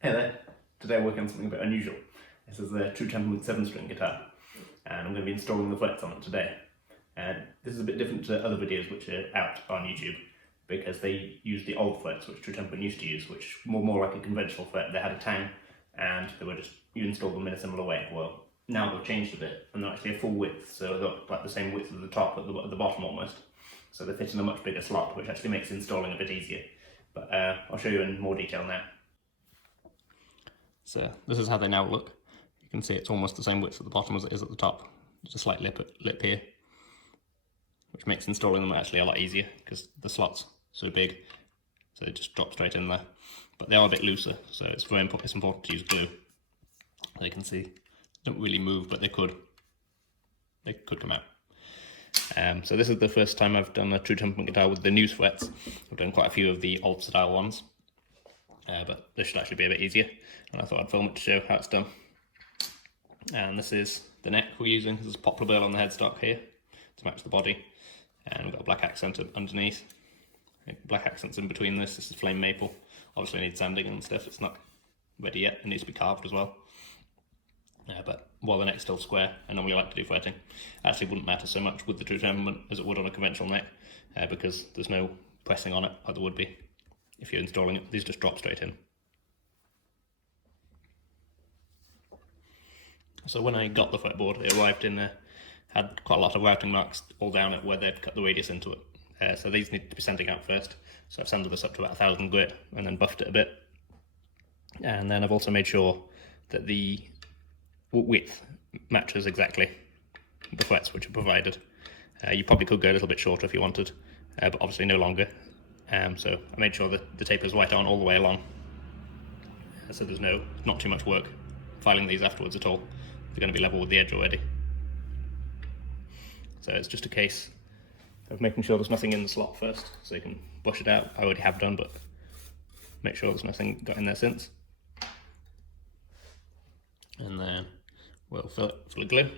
Hey there, today I'm working on something a bit unusual. This is the True Temperament 7-string guitar, and I'm going to be installing the frets on it today. This is a bit different to other videos which are out on YouTube, because they use the old frets which True Temperament used to use, which were more like a conventional fret. They had a tang, and they were just, you install them in a similar way. Well, now they've changed a bit, and they're actually a full width, so they're like the same width at the top, at the bottom almost. So they fit in a much bigger slot, which actually makes installing a bit easier. But I'll show you in more detail now. So this is how they now look. You can see it's almost the same width at the bottom as it is at the top. Just a slight lip here, which makes installing them actually a lot easier because the slot's so big, so they just drop straight in there. But they are a bit looser, so it's important to use glue. As you can see, they don't really move, but they could come out. So this is the first time I've done a True Temperament guitar with the new frets. I've done quite a few of the old style ones. But this should actually be a bit easier, and I thought I'd film it to show how it's done. And this is the neck we're using. There's a poplar burl on the headstock here to match the body, and we've got a black accent underneath. Black accents in between this. This is flame maple. Obviously needs sanding and stuff. It's not ready yet. It needs to be carved as well. But while the neck's still square, I normally like to do fretting. Actually wouldn't matter so much with the True Temperament as it would on a conventional neck, because there's no pressing on it like there would be if you're installing it. These just drop straight in. So when I got the fretboard, it arrived in had quite a lot of routing marks all down it where they'd cut the radius into it. So these need to be sanding out first. So I've sanded this up to about 1000 grit and then buffed it a bit. And then I've also made sure that the width matches exactly the frets which are provided. You probably could go a little bit shorter if you wanted, but obviously no longer. So I made sure that the taper is right on all the way along, so there's not too much work filing these afterwards at all. They're going to be level with the edge already. So it's just a case of making sure there's nothing in the slot first, so you can brush it out. I already have done, but make sure there's nothing got in there since. And then we'll fill it full of glue.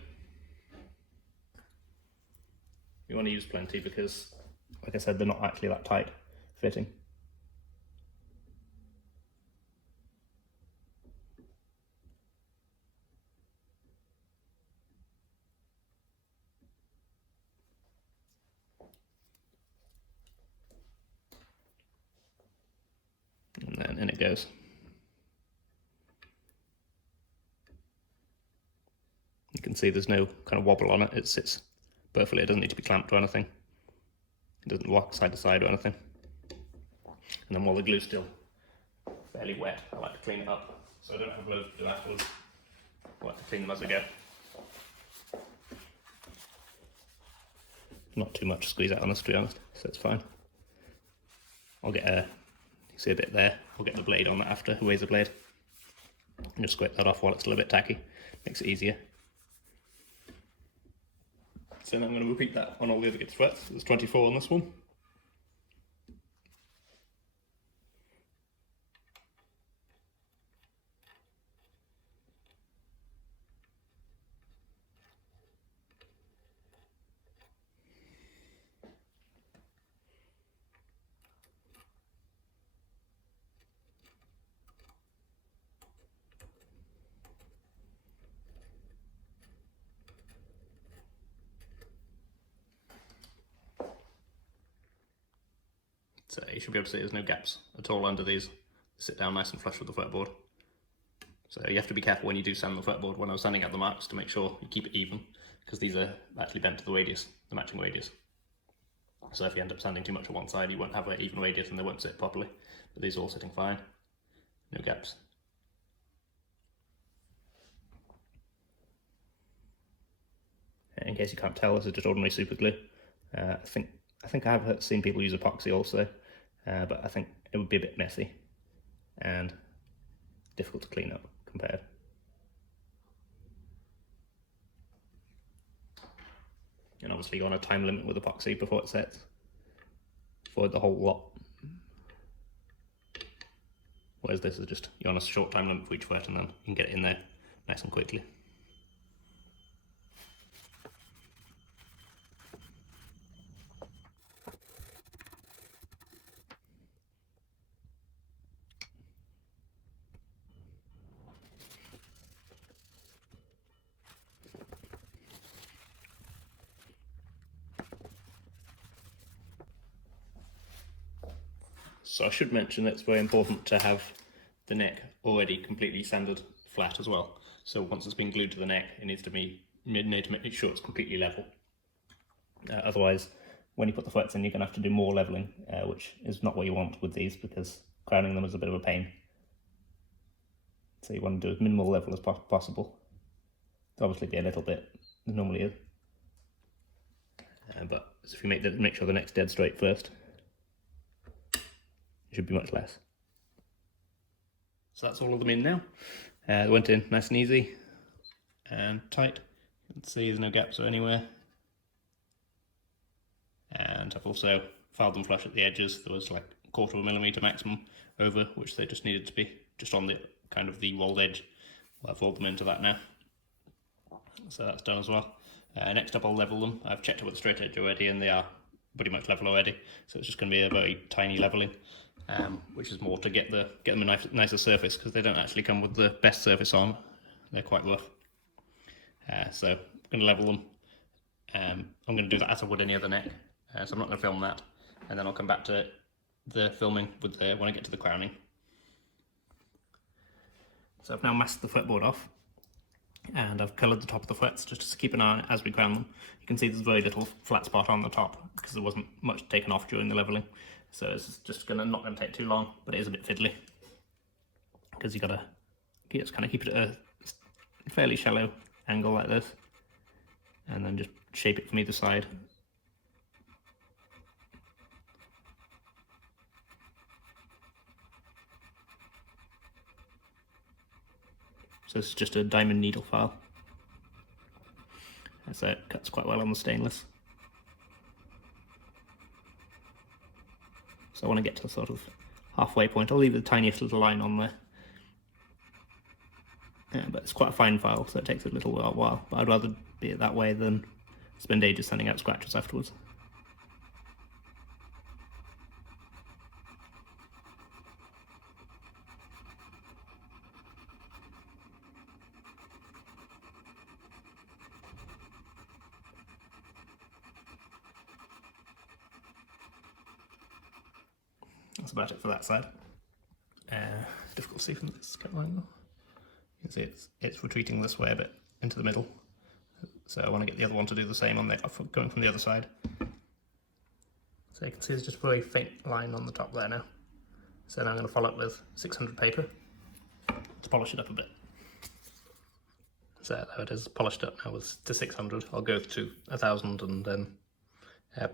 You want to use plenty because, like I said, they're not actually that tight fitting. And then in it goes. You can see there's no kind of wobble on it. It sits perfectly. It doesn't need to be clamped or anything. It doesn't walk side to side or anything. And then while the glue's still fairly wet, I like to clean it up so I don't have loads to do afterwards. I like to clean them as I go. Not too much squeeze out on this, to be honest, so it's fine. I'll get you see a bit there, I'll get the blade on that after, a razor blade, and just scrape that off while it's still a bit tacky. Makes it easier. So now I'm going to repeat that on all the other frets. There's 24 on this one. So you should be able to see there's no gaps at all under these. They sit down nice and flush with the fretboard. So you have to be careful when you do sand the fretboard. When I was sanding out the marks, to make sure you keep it even, because these are actually bent to the radius, the matching radius. So if you end up sanding too much on one side, you won't have an even radius and they won't sit properly. But these are all sitting fine, no gaps. In case you can't tell, this is just ordinary super glue. I think I have seen people use epoxy also, but I think it would be a bit messy and difficult to clean up compared. And obviously you're on a time limit with epoxy before it sets, for the whole lot. Whereas this is just, you're on a short time limit for each fret and then you can get it in there nice and quickly. So I should mention that it's very important to have the neck already completely sanded flat as well. So once it's been glued to the neck, it needs to be need to make sure it's completely level. Otherwise, when you put the frets in, you're going to have to do more leveling, which is not what you want with these, because crowning them is a bit of a pain. So you want to do as minimal level as possible. It'll obviously be a little bit, it normally is. But if you make sure the neck's dead straight first, it should be much less. So that's all of them in now. They went in nice and easy and tight. You can see there's no gaps or anywhere. And I've also filed them flush at the edges. There was like 1/4 millimetre maximum over, which they just needed to be just on the kind of the rolled edge. Well, I've rolled them into that now. So that's done as well. Next up I'll level them. I've checked it with the straight edge already and they are pretty much level already. So it's just going to be a very tiny leveling, which is more to get them a nicer surface, because they don't actually come with the best surface on. They're quite rough. So I'm going to level them. I'm going to do that as I would any other neck. So I'm not going to film that. And then I'll come back to the filming with when I get to the crowning. So I've now masked the fretboard off. And I've coloured the top of the frets just to keep an eye on it as we crown them. You can see there's very little flat spot on the top because there wasn't much taken off during the levelling. So it's just not going to take too long, but it is a bit fiddly because you got to just kind of keep it at a fairly shallow angle like this, and then just shape it from either side. So this is just a diamond needle file. So it cuts quite well on the stainless. So I want to get to the sort of halfway point. I'll leave the tiniest little line on there. But it's quite a fine file, so it takes a little while. But I'd rather be it that way than spend ages sanding out scratches afterwards. That's about it for that side. Difficult to see from this camera angle. You can see it's retreating this way a bit into the middle. So I want to get the other one to do the same on going from the other side. So you can see there's just a very faint line on the top there now. So now I'm going to follow up with 600 paper to polish it up a bit. So there it is, polished up now to 600. I'll go to 1000 and then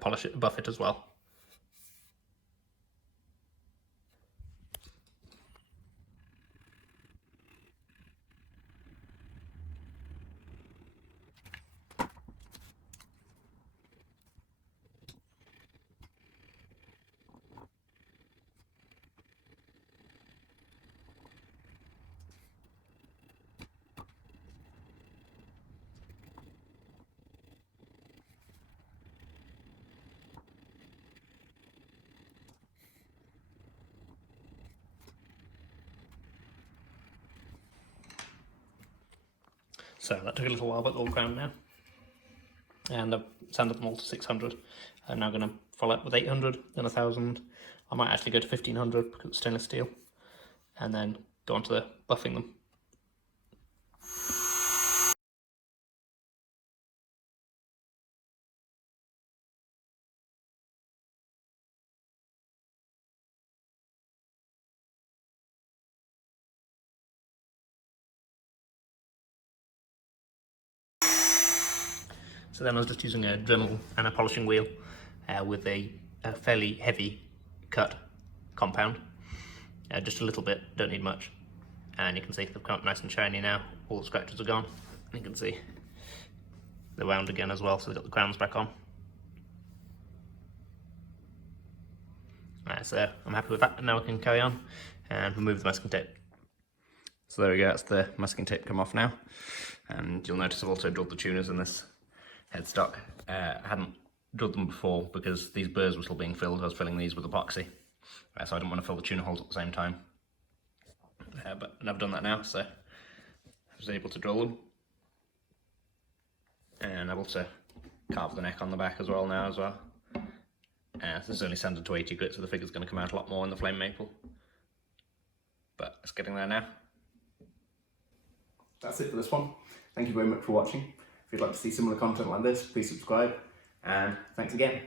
polish it, buff it as well. So that took a little while, but they're all crowned now. And I've sanded them all to 600. I'm now going to follow up with 800, then 1000. I might actually go to 1500 because it's stainless steel. And then go on to buffing them. So then I was just using a Dremel and a polishing wheel with a fairly heavy cut compound. Just a little bit, don't need much. And you can see they've come up nice and shiny now. All the scratches are gone. You can see they're round again as well, so they've got the crowns back on. Right, so I'm happy with that. Now we can carry on and remove the masking tape. So there we go, that's the masking tape come off now. And you'll notice I've also drilled the tuners in this headstock. I hadn't drilled them before because these burrs were still being filled. I was filling these with epoxy, so I didn't want to fill the tuner holes at the same time. But I've done that now, so I was able to drill them. And I've also carved the neck on the back as well now as well. This is only sanded to 80 grit, so the figure's going to come out a lot more in the flame maple. But it's getting there now. That's it for this one. Thank you very much for watching. If you'd like to see similar content like this, please subscribe, and thanks again.